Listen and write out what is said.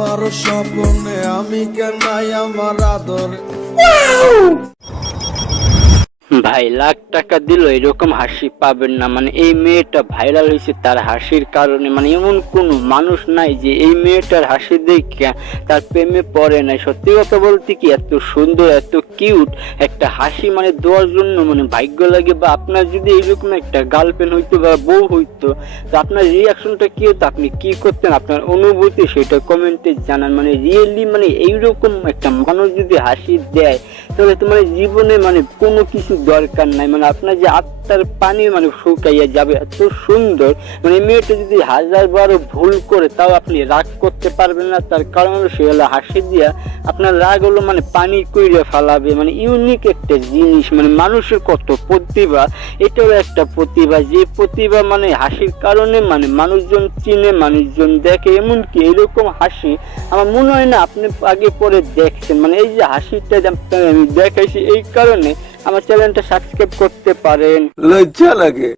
আমার স্বপ্নে আমি কেন আমার আদর? ভাই, লাখ টাকা দিল এরকম হাসি পাবেন না। মানে এই মেয়েটা ভাইরাল হয়েছে, তার হাসির কারণে। মানে এমন কোনো মানুষ নাই যে এই মেয়েটার হাসি দেখে তার প্রেমে পড়ে নাই। সত্যি কথা বলতে কি, এত সুন্দর, এত কিউট একটা হাসি। মানে দেওয়ার জন্য মানে ভাগ্য লাগে বা আপনার যদি এইরকম একটা গার্লফ্রেন্ড হইতো বা বউ হইতো, তো আপনার রিয়াকশনটা কি হতো? আপনি কি করতেন? আপনার অনুভূতি সেটা কমেন্টে জানান। মানে রিয়েলি মানে এইরকম একটা মানুষ যদি হাসি দেয়, তাহলে তো মানে জীবনে মানে কোনো কিছু দরকার নাই। মানে আপনার যে আত্মার পানি মানে শুকাইয়া যাবে, এত সুন্দর। মানে মেয়েটা যদি হাজার বারো ভুল করে, তাও আপনি রাগ করতে পারবেন না। তার কারণ হলো সে হলো হাসি দিয়া আপনার রাগ হলো মানে পানি কইরে ফালাবে। মানে ইউনিক একটা জিনিস। মানে মানুষের কত প্রতিভা এটাও একটা প্রতিভা। যে প্রতিভা মানে হাসির কারণে মানে মানুষজন চিনে, মানুষজন দেখে। এমনকি এরকম হাসি, আমার মনে হয় না আপনি আগে পরে দেখছেন। মানে এই যে হাসিটা আমি দেখাইছি, এই কারণে আমার চ্যানেলটা সাবস্ক্রাইব করতে পারেন। লজ্জা লাগে।